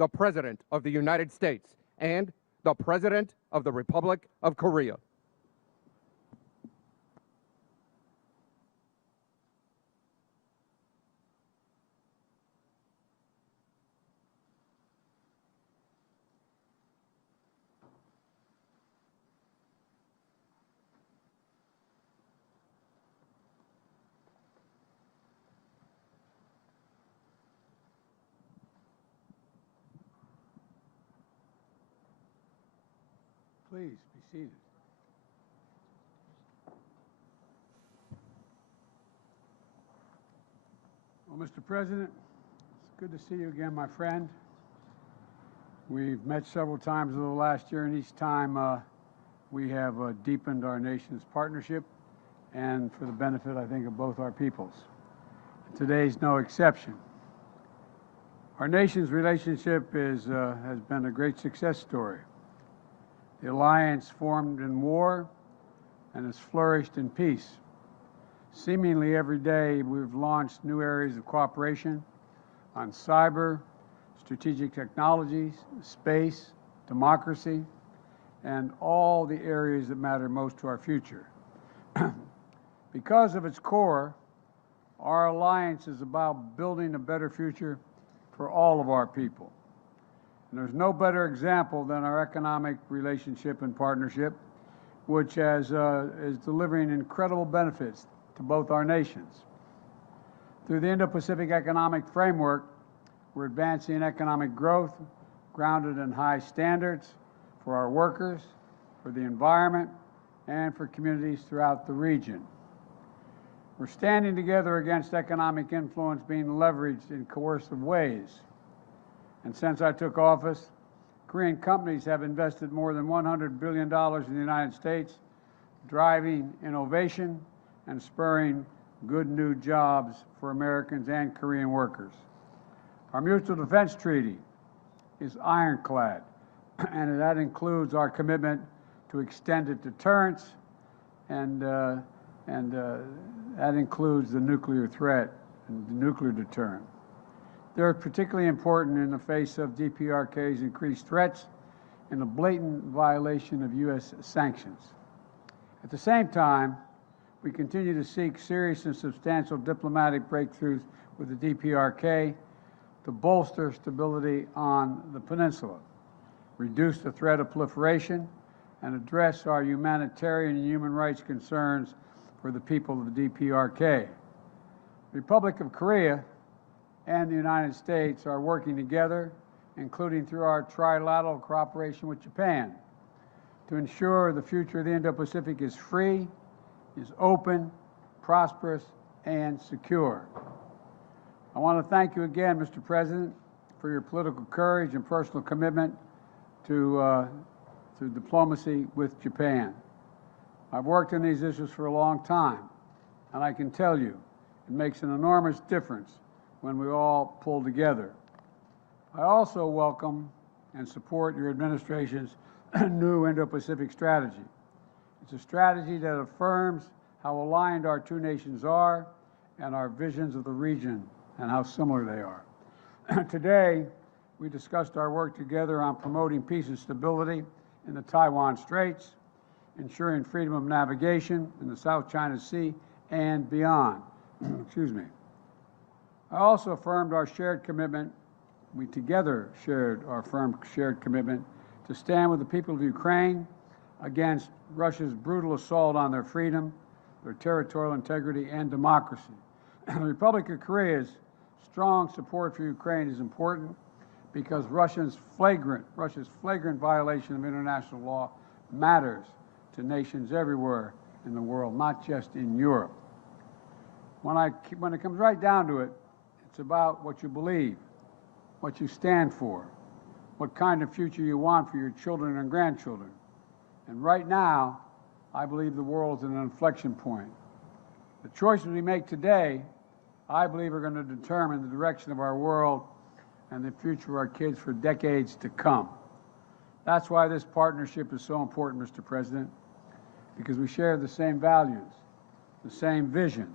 the President of the United States and the President of the Republic of Korea. Please be seated. Well, Mr. President, it's good to see you again, my friend. We've met several times over the last year, and each time we have deepened our nation's partnership, and for the benefit, I think, of both our peoples. Today's no exception. Our nation's relationship has been a great success story. The alliance formed in war and has flourished in peace. Seemingly every day, we've launched new areas of cooperation on cyber, strategic technologies, space, democracy, and all the areas that matter most to our future. Because of its core, our alliance is about building a better future for all of our people. And there's no better example than our economic relationship and partnership, which is delivering incredible benefits to both our nations. Through the Indo-Pacific Economic Framework, we're advancing economic growth grounded in high standards for our workers, for the environment, and for communities throughout the region. We're standing together against economic influence being leveraged in coercive ways. And since I took office, Korean companies have invested more than $100 billion in the United States, driving innovation and spurring good new jobs for Americans and Korean workers. Our mutual defense treaty is ironclad, and that includes our commitment to extended deterrence, and that includes the nuclear threat and the nuclear deterrent. They're particularly important in the face of DPRK's increased threats and a blatant violation of U.S. sanctions. At the same time, we continue to seek serious and substantial diplomatic breakthroughs with the DPRK to bolster stability on the peninsula, reduce the threat of proliferation, and address our humanitarian and human rights concerns for the people of the DPRK. The Republic of Korea and the United States are working together, including through our trilateral cooperation with Japan, to ensure the future of the Indo-Pacific is free, is open, prosperous, and secure. I want to thank you again, Mr. President, for your political courage and personal commitment to diplomacy with Japan. I've worked on these issues for a long time, and I can tell you it makes an enormous difference when we all pull together. I also welcome and support your administration's new Indo-Pacific strategy. It's a strategy that affirms how aligned our two nations are and our visions of the region and how similar they are. Today, we discussed our work together on promoting peace and stability in the Taiwan Straits, ensuring freedom of navigation in the South China Sea and beyond. Excuse me. I also affirmed our shared commitment, we together shared our firm shared commitment to stand with the people of Ukraine against Russia's brutal assault on their freedom, their territorial integrity, and democracy. The Republic of Korea's strong support for Ukraine is important because Russia's flagrant violation of international law matters to nations everywhere in the world, not just in Europe. When it comes right down to it, it's about what you believe, what you stand for, what kind of future you want for your children and grandchildren. And right now, I believe the world is at an inflection point. The choices we make today, I believe, are going to determine the direction of our world and the future of our kids for decades to come. That's why this partnership is so important, Mr. President, because we share the same values, the same vision.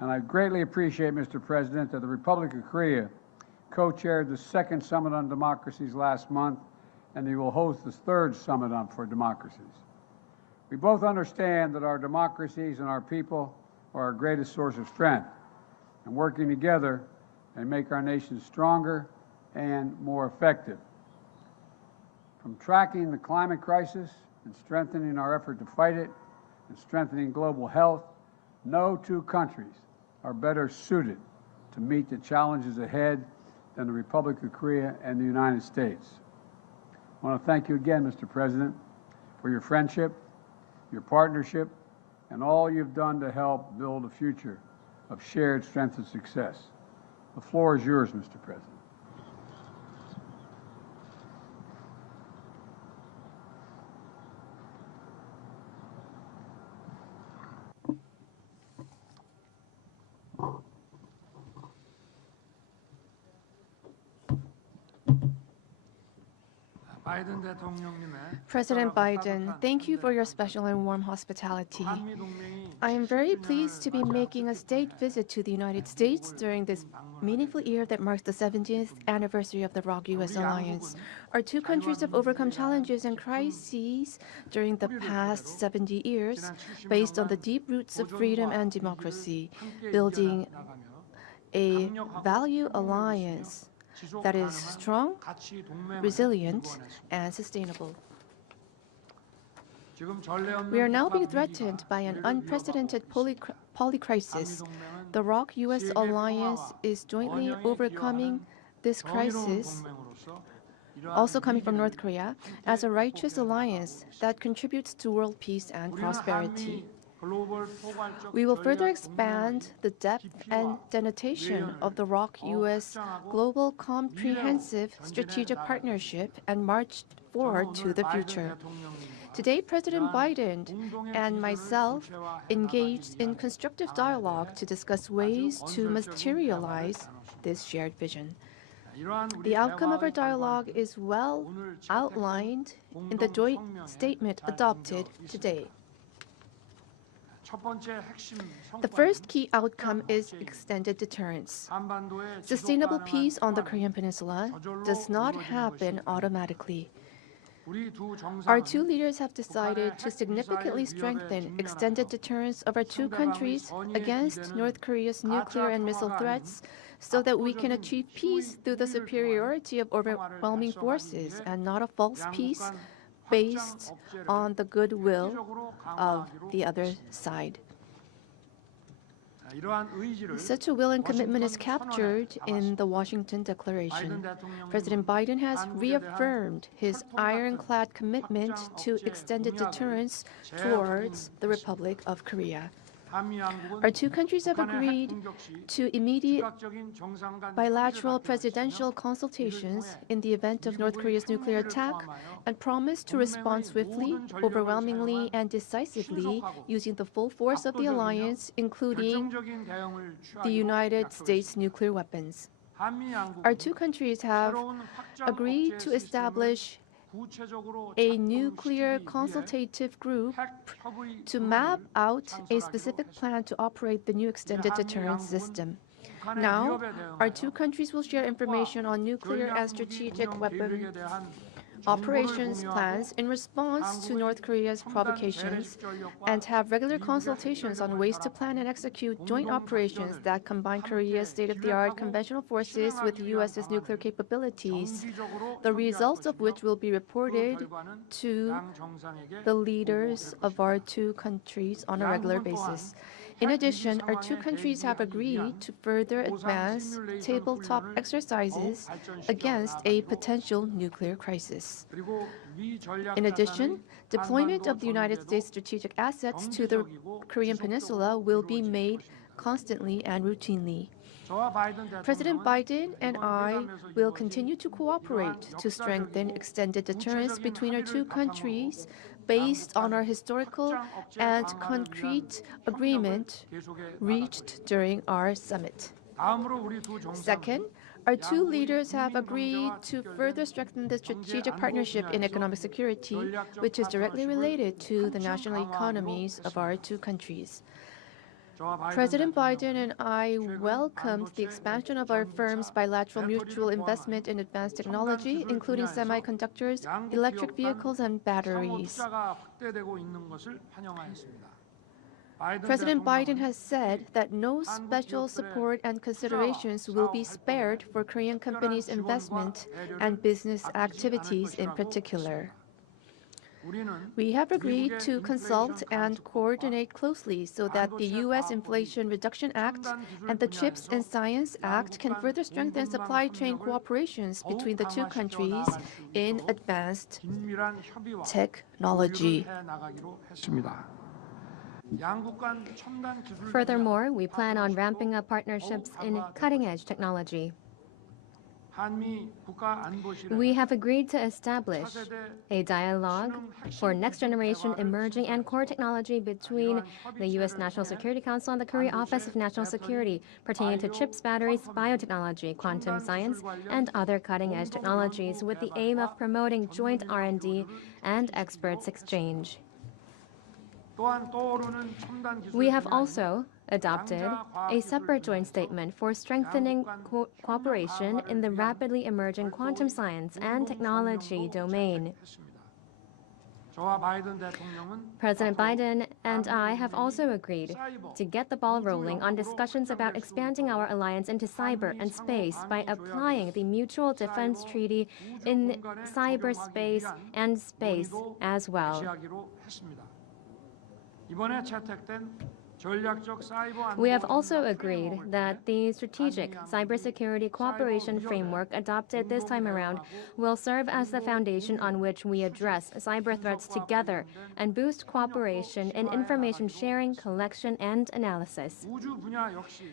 And I greatly appreciate, Mr. President, that the Republic of Korea co-chaired the second Summit on Democracies last month, and he will host the third Summit for Democracies. We both understand that our democracies and our people are our greatest source of strength, and working together they make our nation stronger and more effective. From tracking the climate crisis and strengthening our effort to fight it and strengthening global health, no two countries are better suited to meet the challenges ahead than the Republic of Korea and the United States. I want to thank you again, Mr. President, for your friendship, your partnership, and all you've done to help build a future of shared strength and success. The floor is yours, Mr. President. President Biden, thank you for your special and warm hospitality. I am very pleased to be making a state visit to the United States during this meaningful year that marks the 70th anniversary of the ROK-US alliance. Our two countries have overcome challenges and crises during the past 70 years based on the deep roots of freedom and democracy, building a value alliance that is strong, resilient, and sustainable. We are now being threatened by an unprecedented polycrisis. The ROK-US alliance is jointly overcoming this crisis, also coming from North Korea, as a righteous alliance that contributes to world peace and prosperity. We will further expand the depth and denotation of the ROK-US Global Comprehensive Strategic Partnership and march forward to the future. Today, President Biden and myself engaged in constructive dialogue to discuss ways to materialize this shared vision. The outcome of our dialogue is well outlined in the joint statement adopted today. The first key outcome is extended deterrence. Sustainable peace on the Korean Peninsula does not happen automatically. Our two leaders have decided to significantly strengthen extended deterrence of our two countries against North Korea's nuclear and missile threats so that we can achieve peace through the superiority of overwhelming forces and not a false peace based on the goodwill of the other side. Such a will and commitment is captured in the Washington Declaration. President Biden has reaffirmed his ironclad commitment to extended deterrence towards the Republic of Korea. Our two countries have agreed to immediate bilateral presidential consultations in the event of North Korea's nuclear attack and promised to respond swiftly, overwhelmingly, and decisively using the full force of the alliance, including the United States nuclear weapons. Our two countries have agreed to establish a nuclear consultative group to map out a specific plan to operate the new extended deterrence system. Now, our two countries will share information on nuclear and strategic weapon operations plans in response to North Korea's provocations and have regular consultations on ways to plan and execute joint operations that combine Korea's state-of-the-art conventional forces with the U.S.'s nuclear capabilities, the results of which will be reported to the leaders of our two countries on a regular basis. In addition, our two countries have agreed to further advance tabletop exercises against a potential nuclear crisis. In addition, deployment of the United States strategic assets to the Korean Peninsula will be made constantly and routinely. President Biden and I will continue to cooperate to strengthen extended deterrence between our two countries based on our historical and concrete agreement reached during our summit. Second, our two leaders have agreed to further strengthen the strategic partnership in economic security, which is directly related to the national economies of our two countries. President Biden and I welcomed the expansion of our firm's bilateral mutual investment in advanced technology, including semiconductors, electric vehicles, and batteries. President Biden has said that no special support and considerations will be spared for Korean companies' investment and business activities in particular. We have agreed to consult and coordinate closely so that the U.S. Inflation Reduction Act and the CHIPS and Science Act can further strengthen supply chain cooperations between the two countries in advanced technology. Furthermore, we plan on ramping up partnerships in cutting-edge technology. We have agreed to establish a dialogue for next-generation emerging and core technology between the U.S. National Security Council and the Korea Office of National Security pertaining to chips, batteries, biotechnology, quantum science, and other cutting-edge technologies with the aim of promoting joint R&D and experts exchange. We have also adopted a separate joint statement for strengthening cooperation in the rapidly emerging quantum science and technology domain. President Biden and I have also agreed to get the ball rolling on discussions about expanding our alliance into cyber and space by applying the Mutual Defense Treaty in cyberspace and space as well. We have also agreed that the strategic cybersecurity cooperation framework adopted this time around will serve as the foundation on which we address cyber threats together and boost cooperation in information sharing, collection, and analysis.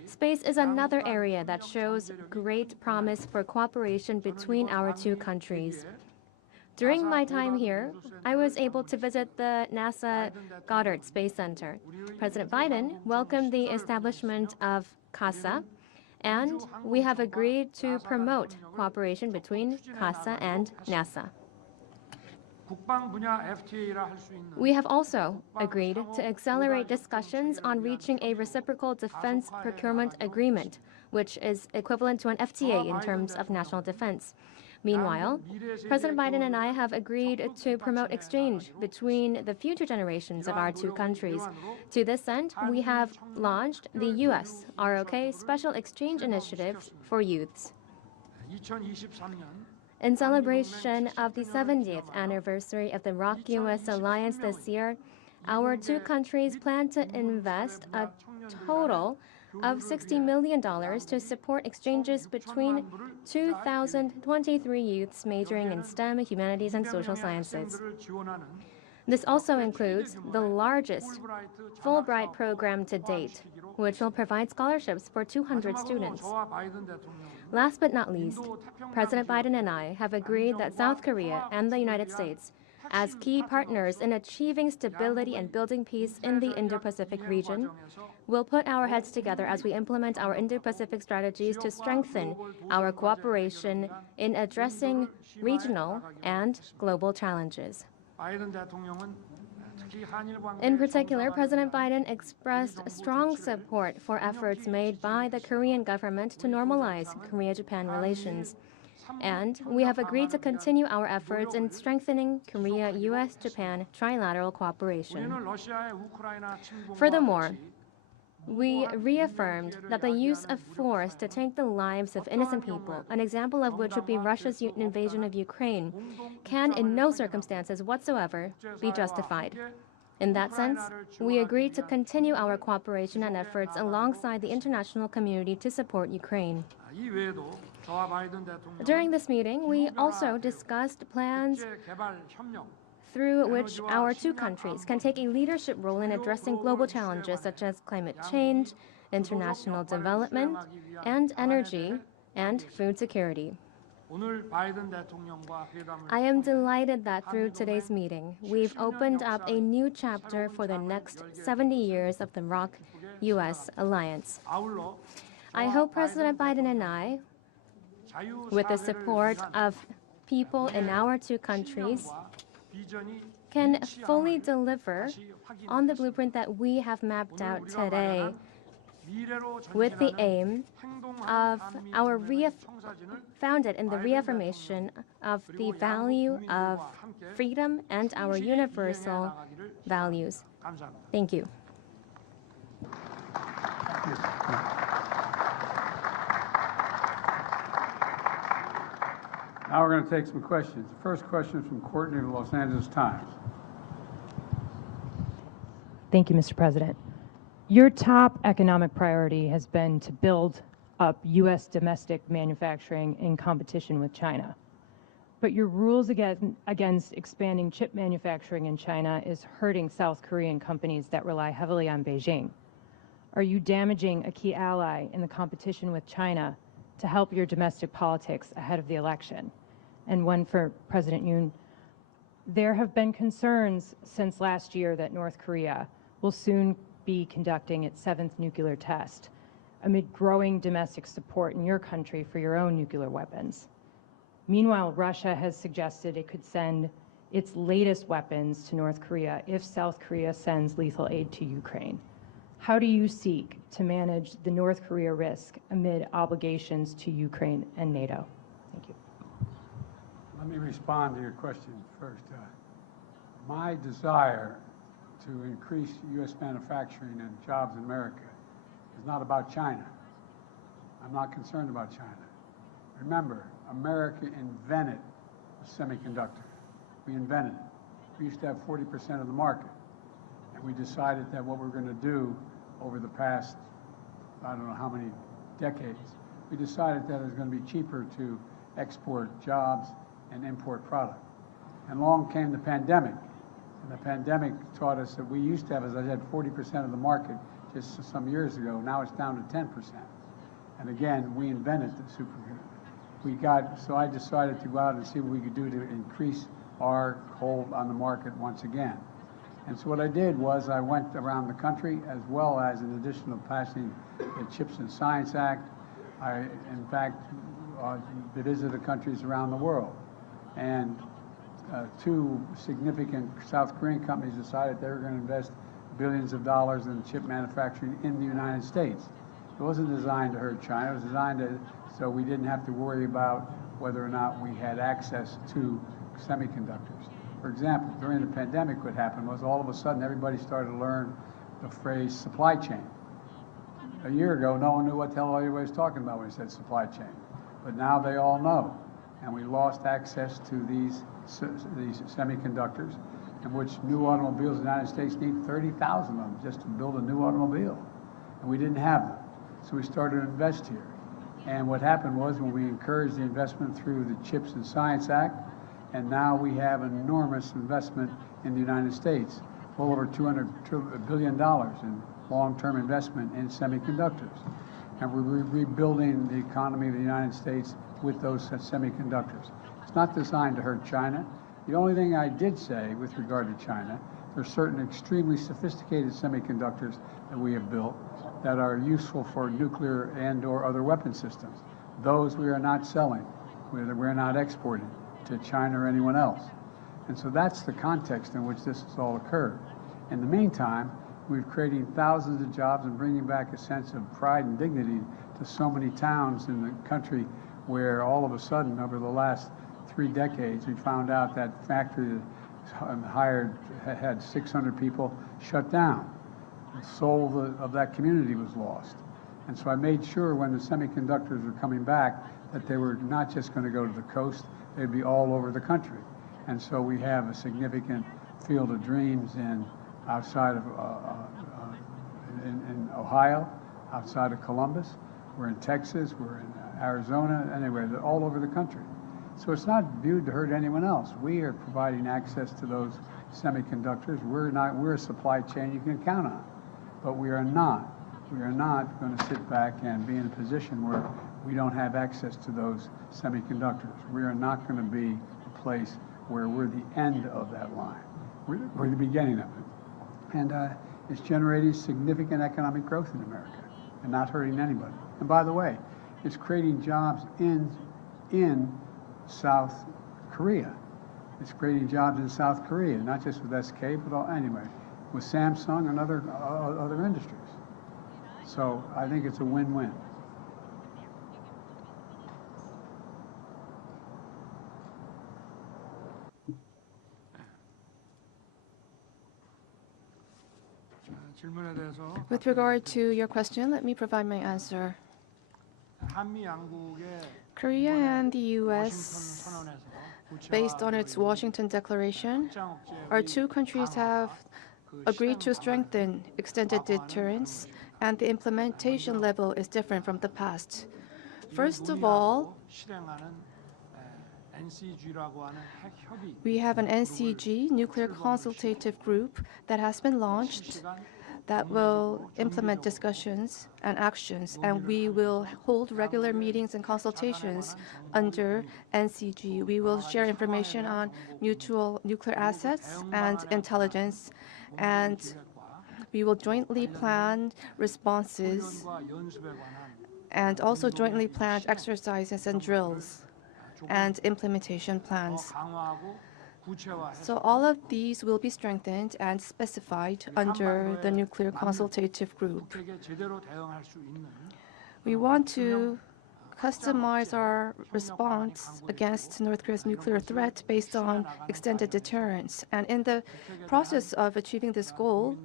Space is another area that shows great promise for cooperation between our two countries. During my time here, I was able to visit the NASA Goddard Space Center. President Biden welcomed the establishment of CASA, and we have agreed to promote cooperation between CASA and NASA. We have also agreed to accelerate discussions on reaching a reciprocal defense procurement agreement, which is equivalent to an FTA in terms of national defense. Meanwhile, President Biden and I have agreed to promote exchange between the future generations of our two countries. To this end, we have launched the U.S. ROK Special Exchange Initiative for Youths. In celebration of the 70th anniversary of the ROK-U.S. alliance this year, our two countries plan to invest a total of $60 million to support exchanges between 2,023 youths majoring in STEM, humanities, and social sciences. This also includes the largest Fulbright program to date, which will provide scholarships for 200 students. Last but not least, President Biden and I have agreed that South Korea and the United States, as key partners in achieving stability and building peace in the Indo-Pacific region, will put our heads together as we implement our Indo-Pacific strategies to strengthen our cooperation in addressing regional and global challenges. In particular, President Biden expressed strong support for efforts made by the Korean government to normalize Korea-Japan relations. And we have agreed to continue our efforts in strengthening Korea-U.S.-Japan trilateral cooperation. Furthermore, we reaffirmed that the use of force to take the lives of innocent people, an example of which would be Russia's invasion of Ukraine, can in no circumstances whatsoever be justified. In that sense, we agreed to continue our cooperation and efforts alongside the international community to support Ukraine. During this meeting, we also discussed plans through which our two countries can take a leadership role in addressing global challenges such as climate change, international development, and energy and food security. I am delighted that through today's meeting, we've opened up a new chapter for the next 70 years of the ROK-U.S. alliance. I hope President Biden and I, with the support of people in our two countries, can fully deliver on the blueprint that we have mapped out today with the aim of founded in the reaffirmation of the value of freedom and our universal values. Thank you. Now we're going to take some questions. The first question is from Courtney of the Los Angeles Times. Thank you, Mr. President. Your top economic priority has been to build up U.S. domestic manufacturing in competition with China. But your rules against expanding chip manufacturing in China is hurting South Korean companies that rely heavily on Beijing. Are you damaging a key ally in the competition with China to help your domestic politics ahead of the election? And one for President Yoon. There have been concerns since last year that North Korea will soon be conducting its 7th nuclear test amid growing domestic support in your country for your own nuclear weapons. Meanwhile, Russia has suggested it could send its latest weapons to North Korea if South Korea sends lethal aid to Ukraine. How do you seek to manage the North Korea risk amid obligations to Ukraine and NATO? Thank you. Let me respond to your question first. My desire to increase U.S. manufacturing and jobs in America is not about China. I'm not concerned about China. Remember, America invented the semiconductor. We invented it. We used to have 40% of the market. And we decided that what we're going to do over the past, I don't know how many decades, we decided that it was going to be cheaper to export jobs and import product. And along came the pandemic. And the pandemic taught us that we used to have, as I said, 40% of the market just some years ago. Now it's down to 10%. And again, we invented the supercomputer. So I decided to go out and see what we could do to increase our hold on the market once again. And so what I did was I went around the country, as well as, in addition to passing the Chips and Science Act, I, in fact, visited countries around the world. And two significant South Korean companies decided they were going to invest billions of dollars in chip manufacturing in the United States. It wasn't designed to hurt China. It was designed so we didn't have to worry about whether or not we had access to semiconductors. For example, during the pandemic, what happened was all of a sudden everybody started to learn the phrase supply chain. A year ago, no one knew what the hell everybody was talking about when he said supply chain. But now they all know. And we lost access to these semiconductors, in which new automobiles in the United States need 30,000 of them just to build a new automobile. And we didn't have them. So we started to invest here. And what happened was when we encouraged the investment through the Chips and Science Act, and now we have enormous investment in the United States, well over $200 billion in long-term investment in semiconductors. And we're rebuilding the economy of the United States with those semiconductors. It's not designed to hurt China. The only thing I did say with regard to China, there are certain extremely sophisticated semiconductors that we have built that are useful for nuclear and or other weapon systems. Those we are not selling. We're not exporting to China or anyone else. And so that's the context in which this has all occurred. In the meantime, we're creating thousands of jobs and bringing back a sense of pride and dignity to so many towns in the country where all of a sudden, over the last 3 decades, we found out that factory that had 600 people shut down. The soul of that community was lost. And so I made sure when the semiconductors were coming back that they were not just going to go to the coast, they'd be all over the country. And so we have a significant field of dreams outside of in Ohio, outside of Columbus. We're in Texas, we're in Arizona, anyway, they're all over the country. So it's not viewed to hurt anyone else. We are providing access to those semiconductors. We're a supply chain you can count on. But we are not going to sit back and be in a position where we don't have access to those semiconductors. We are not going to be a place where we're the end of that line. We're the beginning of it. And it's generating significant economic growth in America and not hurting anybody. And by the way, it's creating jobs in South Korea. It's creating jobs in South Korea, not just with SK, but anyway, with Samsung and other industries. So I think it's a win-win. 질문에 대해서 With regard to your question, let me provide my answer. 한미 양국의 Korea and the 워싱턴 U.S., 선언에서 based on its Washington Declaration, our two countries have agreed to strengthen extended deterrence, and the implementation level is different from the past. First of all, we have an NCG, Nuclear Consultative Group, that has been launched that will implement discussions and actions, and we will hold regular meetings and consultations under NCG. We will share information on mutual nuclear assets and intelligence, and we will jointly plan responses and also jointly plan exercises and drills and implementation plans. So all of these will be strengthened and specified under the Nuclear Consultative Group. We want to customize our response against North Korea's nuclear threat based on extended deterrence. And in the process of achieving this goal,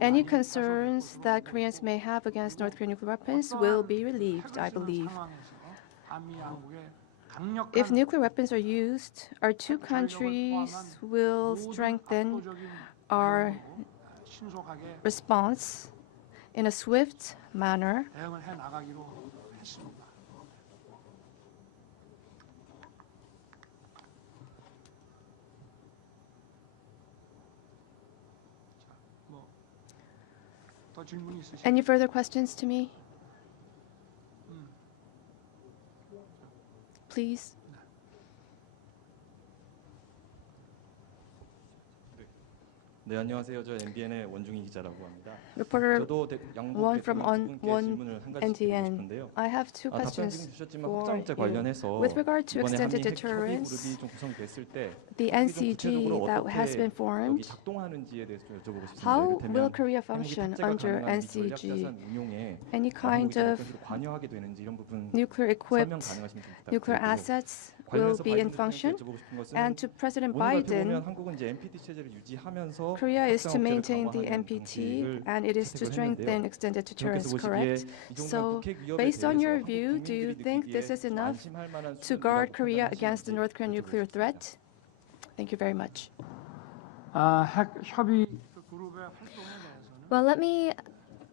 any concerns that Koreans may have against North Korean nuclear weapons will be relieved, I believe. If nuclear weapons are used, our two countries will strengthen our response in a swift manner. Any further questions to me? Please. 네, 안녕하세요. 저 MBN의 원중희 기자라고 합니다. Reporter 저도 Won 양국 from 대통령 두 분께 Won 질문을 한 가지 드리고 NTN. 싶은데요. I have two 답변 questions 지금 주셨지만 for 확장제 you. 관련해서 With regard to 이번에 한미 extended 핵 협의 deterrence, 그룹이 좀 구성됐을 때 the 한국이 좀 NCG 구체적으로 that has 어떻게 been 여기 formed, 작동하는지에 대해서 여쭤보고 싶습니다. how will 이를테면 Korea 핵무기 function 탑재가 under 가능한 미 전략 NCG? 자산 운용에 Any 한국이 kind 좀 of 어떤 식으로 관여하게 되는지 이런 부분 설명 nuclear-equipped 가능하시면 좀 nuclear 부탁드리고요. assets will 관련해서 be in 바이든 function. 대통령께 여쭤보고 싶은 것은 And to President 오늘 발표 보면 Biden, 한국은 이제 NPT 체제를 유지하면서 Korea is to 확장 억제를 maintain the 강화하는 NPT, 방식을 and it is to 채택을 strengthen 했는데요. extended 대통령께서 deterrence, 보시기에 correct? 이 정도면 So, 북핵 위협에 based on 대해서 your 한국 view, do you 국민들이 think this 느끼기에 is 좀 enough 안심할 만한 to guard 수준이라고 Korea against the 판단하시는지 North Korean nuclear 여쭤보겠습니다. threat? Thank you very much. 핵 협의 그룹의 활동에 대해서는 Well, let me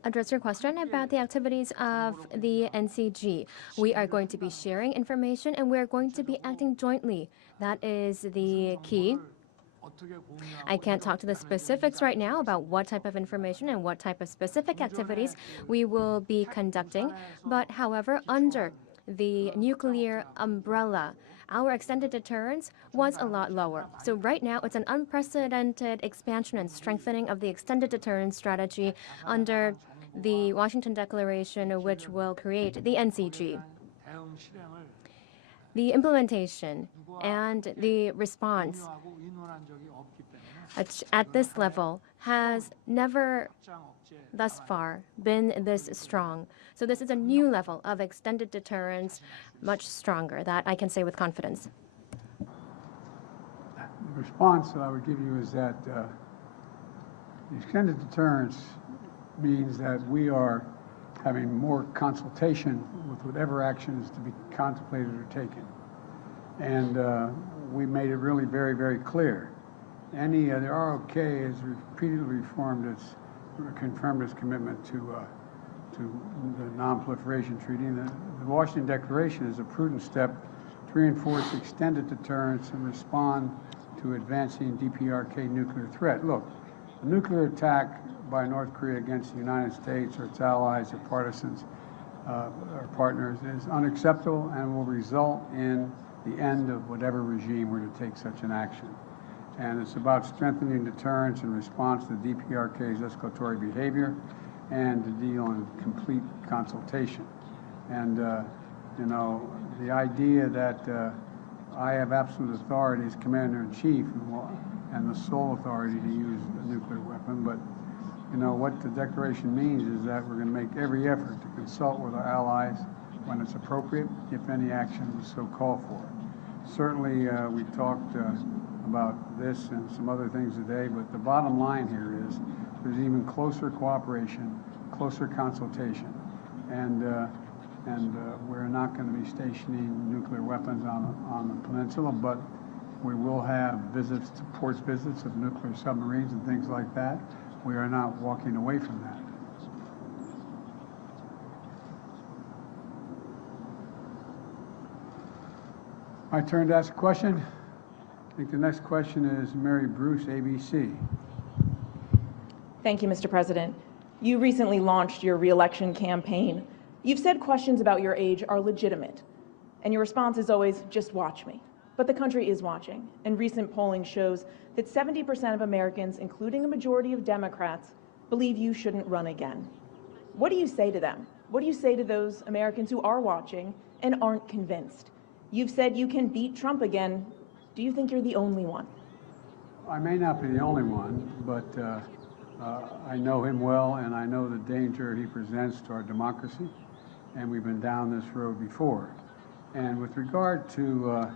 address your question about the activities of the NCG. We are going to be sharing information and we are going to be acting jointly. That is the key. 어떻게 공유하고 I can't talk to the specifics right now about what type of information and what type of specific activities we will be conducting. But however, under the nuclear umbrella, our extended deterrence was a lot lower. So right now, it's an unprecedented expansion and strengthening of the extended deterrence strategy under the Washington Declaration, which will create the NCG. 대응 실행을 The implementation and the response 공유하고 의논한 적이 없기 때문에 at this level has never 확장 억제 thus far been this strong. So this is a new level of extended deterrence, much stronger, that I can say with confidence. The response that I would give you is that the extended deterrence means that we are having more consultation with whatever action is to be contemplated or taken. And we made it really very, very clear. The ROK has repeatedly confirmed its commitment to the Non-Proliferation Treaty. And the Washington Declaration is a prudent step to reinforce extended deterrence and respond to advancing DPRK nuclear threat. Look, a nuclear attack by North Korea against the United States or its allies or partisans or partners is unacceptable and will result in the end of whatever regime were to take such an action. And it's about strengthening deterrence in response to DPRK's escalatory behavior and to deal in complete consultation. And, the idea that I have absolute authority as Commander-in-Chief and the sole authority to use a nuclear weapon, but You know, what the declaration means is that we're going to make every effort to consult with our allies when it's appropriate, if any action is so called for. Certainly, we talked about this and some other things today, but the bottom line here is there's even closer cooperation, closer consultation, and we're not going to be stationing nuclear weapons on the peninsula, but we will have visits, ports visits of nuclear submarines and things like that. We are not walking away from that. My turn to ask a question. I think the next question is Mary Bruce, ABC. Thank you, Mr. President. You recently launched your re-election campaign. You've said questions about your age are legitimate, and your response is always, just watch me. But the country is watching, and recent polling shows that 70% of Americans, including a majority of Democrats, believe you shouldn't run again. What do you say to them? What do you say to those Americans who are watching and aren't convinced? You've said you can beat Trump again. Do you think you're the only one? I may not be the only one, but I know him well, and I know the danger he presents to our democracy, and we've been down this road before. And with regard to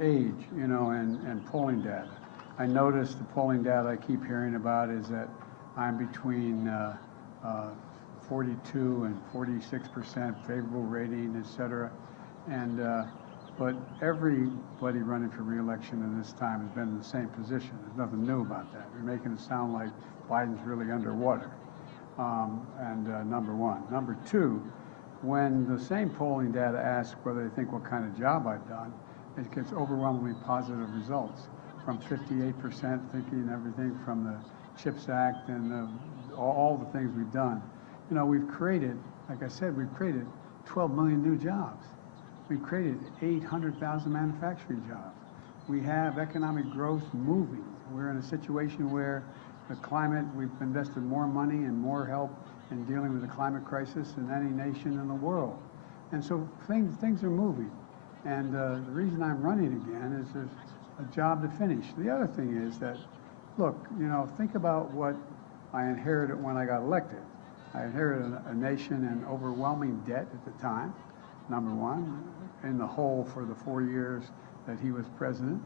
age, you know, and polling data, I noticed the polling data I keep hearing about is that I'm between 42 and 46% favorable rating, et cetera. And but everybody running for re-election in this time has been in the same position. There's nothing new about that. You're making it sound like Biden's really underwater. Number one. Number two, when the same polling data asks whether they think what kind of job I've done, it gets overwhelmingly positive results. From 58% thinking everything from the CHIPS Act and all the things we've done. You know, we've created, like I said, we've created 12 million new jobs. We've created 800,000 manufacturing jobs. We have economic growth moving. We're in a situation where the climate, we've invested more money and more help in dealing with the climate crisis than any nation in the world. And so things are moving. And the reason I'm running again is there's a job to finish. The other thing is that, look, you know, think about what I inherited when I got elected. I inherited a nation in overwhelming debt at the time, number one, in the hole for the 4 years that he was president.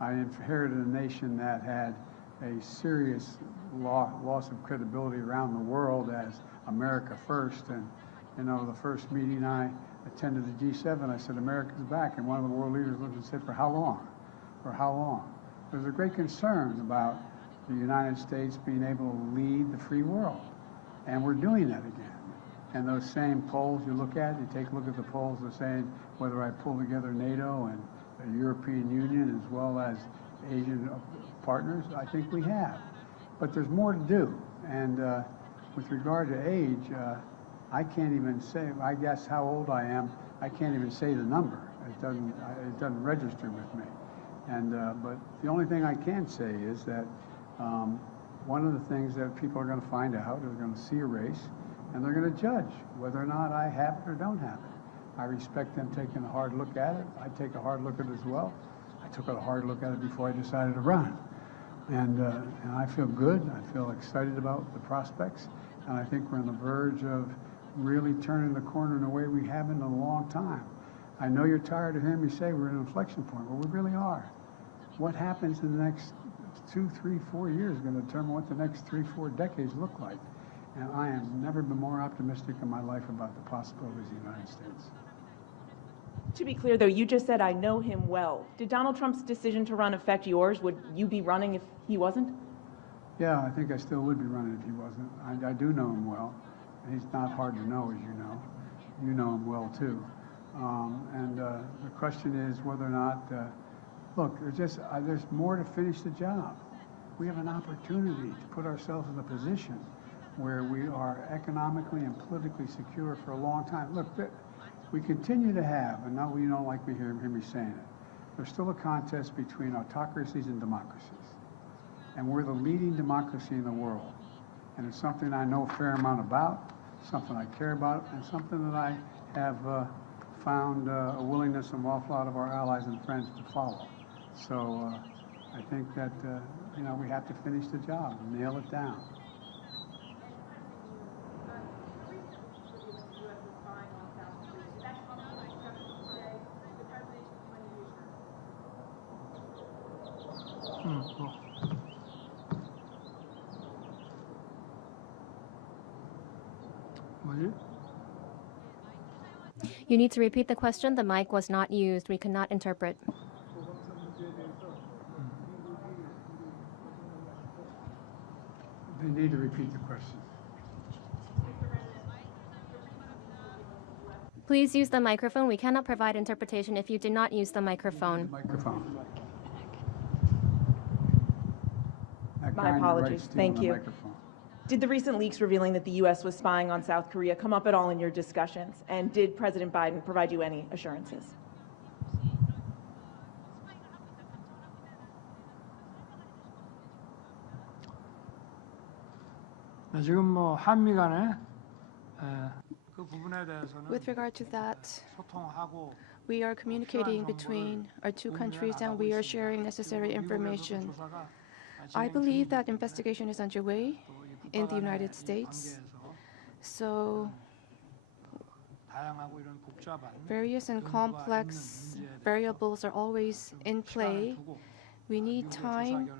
I inherited a nation that had a serious loss of credibility around the world as America first. And, you know, the first meeting I attended the G7, I said, America's back. And one of the world leaders looked and said, for how long? For how long? There's a great concern about the United States being able to lead the free world. And we're doing that again. And those same polls you look at, you take a look at the polls that are saying whether I pull together NATO and the European Union as well as Asian partners, I think we have. But there's more to do. And with regard to age, I can't even say, I guess how old I am, I can't even say the number. It doesn't register with me. And but the only thing I can say is that one of the things that people are going to find out, they're going to see a race, and they're going to judge whether or not I have it or don't have it. I respect them taking a hard look at it. I take a hard look at it as well. I took a hard look at it before I decided to run. And I feel good. I feel excited about the prospects. And I think we're on the verge of really turning the corner in a way we haven't in a long time. I know you're tired of hearing me say we're at an inflection point. Well, we really are. What happens in the next 2, 3, 4 years is going to determine what the next 3, 4 decades look like. And I have never been more optimistic in my life about the possibilities of the United States. To be clear, though, you just said, I know him well. Did Donald Trump's decision to run affect yours? Would you be running if he wasn't? Yeah, I think I still would be running if he wasn't. I do know him well. He's not hard to know, as you know. You know him well, too. The question is whether or not, look, there's more to finish the job. We have an opportunity to put ourselves in a position where we are economically and politically secure for a long time. Look, we continue to have, and now you don't like me hear me saying it, there's still a contest between autocracies and democracies. And we're the leading democracy in the world. And it's something I know a fair amount about, something I care about, and something that I have found a willingness from an awful lot of our allies and friends to follow. So I think that, you know, we have to finish the job and nail it down. 뭐지? You need to repeat the question. The mic was not used. We cannot interpret. They need to repeat the question. Please use the microphone. We cannot provide interpretation if you do not use the microphone. Microphone. My apologies. Thank you. Did the recent leaks revealing that the U.S. was spying on South Korea come up at all in your discussions? And did President Biden provide you any assurances? 네, 지금 뭐 한미 간에 그 부분에 대해서는 With regard to that, 소통하고 we are communicating between our two countries and we are sharing necessary information. I believe that investigation is underway in the United States. So 다양하고 이런 복잡한 various and complex variables are always in play. We need time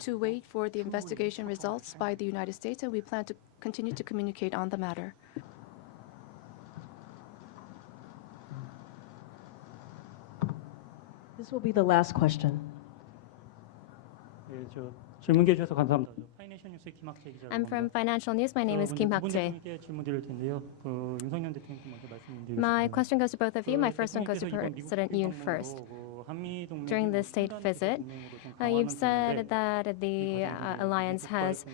to wait for the investigation results by the United States, and we plan to continue to communicate on the matter. This will be the last question. 질문해 주셔서 감사합니다. 파이낸셜 뉴스의 김학재 기자입니다. I'm from Financial News. My name is Kim Hak-jae. 질문 드릴 텐데요. 윤석열 대통령께 먼저 말씀드리겠습니다. My question goes to both of you. My first one goes to President Yoon first. During this state visit, you've said that the alliance has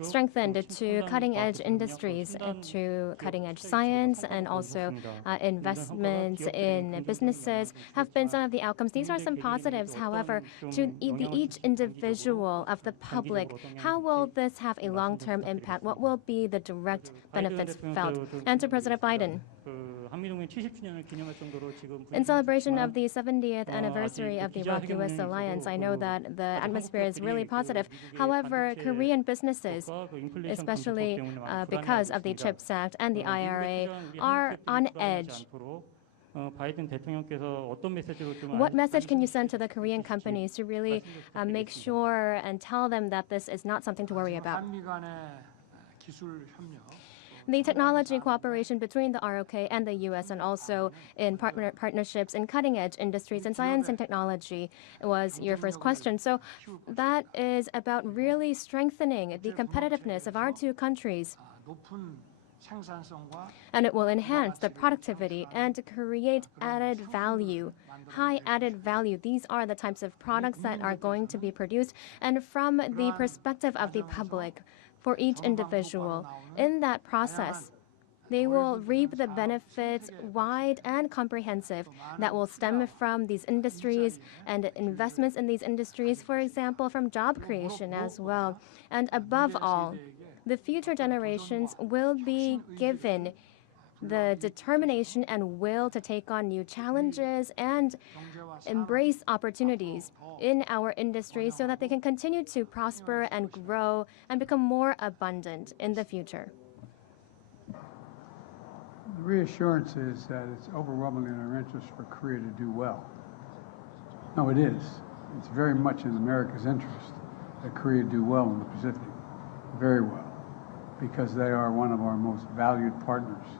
strengthened to cutting-edge industries, to cutting-edge science, and also investments in businesses have been some of the outcomes. These are some positives. However, to each individual of the public, how will this have a long-term impact? What will be the direct benefits felt? And to President Biden. In celebration of the 70th anniversary of the Iraq-US alliance, I know that the atmosphere is really positive. However, Korean businesses, especially because of the CHIPS Act and the IRA, are on edge. What message can you send to the Korean companies to really make sure and tell them that this is not something to worry about? 한미 간의 기술 협력 The technology cooperation between the ROK and the U.S. and also in partnerships in cutting-edge industries and science and technology was your first question. So that is about really strengthening the competitiveness of our two countries. And it will enhance the productivity and create added value, high added value. These are the types of products that are going to be produced. And from the perspective of the public, for each individual, in that process, they will reap the benefits wide and comprehensive that will stem from these industries and investments in these industries, for example, from job creation as well. And above all, the future generations will be given the determination and will to take on new challenges and embrace opportunities in our industry so that they can continue to prosper and grow and become more abundant in the future. The reassurance is that it's overwhelmingly in our interest for Korea to do well. No, it is. It's very much in America's interest that Korea do well in the Pacific, very well, because they are one of our most valued partners.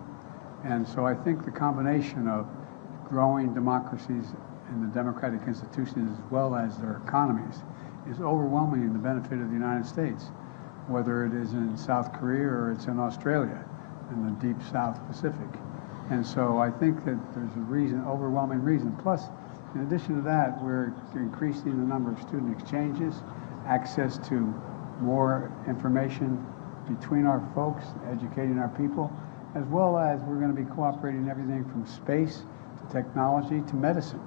And so I think the combination of growing democracies and the democratic institutions as well as their economies is overwhelming in the benefit of the United States, whether it is in South Korea or it's in Australia, in the deep South Pacific. And so I think that there's a reason, overwhelming reason. Plus, in addition to that, we're increasing the number of student exchanges, access to more information between our folks, educating our people, as well as we're going to be cooperating in everything from space to technology to medicine.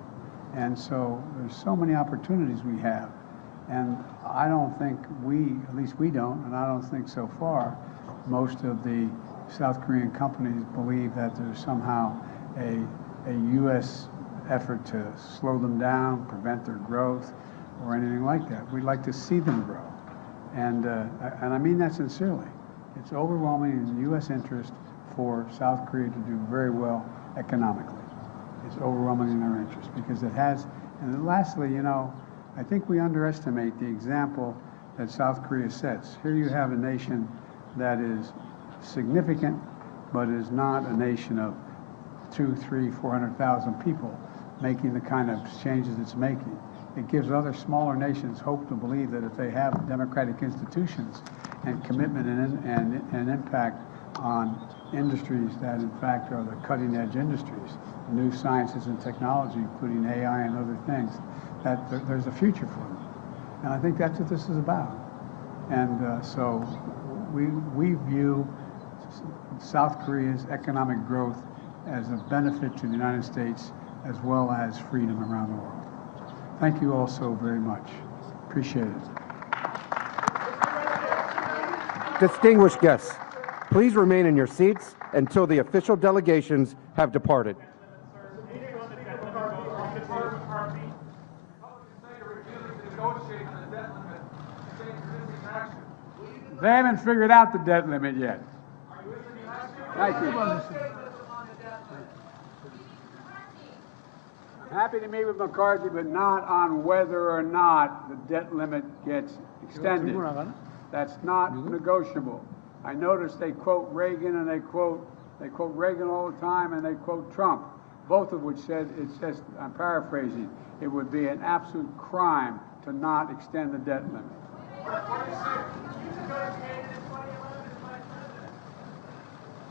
And so there's so many opportunities we have. And I don't think at least we don't, and I don't think so far, most of the South Korean companies believe that there's somehow a U.S. effort to slow them down, prevent their growth, or anything like that. We'd like to see them grow. And I mean that sincerely. It's overwhelming in the U.S. interest for South Korea to do very well economically. It's overwhelming in our interest because it has, and then lastly, you know, I think we underestimate the example that South Korea sets. Here you have a nation that is significant, but is not a nation of 200,000, 300,000, 400,000 people making the kind of changes it's making. It gives other smaller nations hope to believe that if they have democratic institutions and commitment and impact on industries that in fact are the cutting edge industries, new sciences and technology, including AI and other things, that there's a future for them. And I think that's what this is about. And so we view South Korea's economic growth as a benefit to the United States as well as freedom around the world. Thank you all so very much. Appreciate it. Distinguished guests, please remain in your seats until the official delegations have departed. They haven't figured out the debt limit yet. Thank you. Happy to meet with McCarthy, but not on whether or not the debt limit gets extended. That's not negotiable. I notice they quote Reagan and they quote Reagan all the time and they quote Trump, both of which said, it says, I'm paraphrasing, it would be an absolute crime to not extend the debt limit.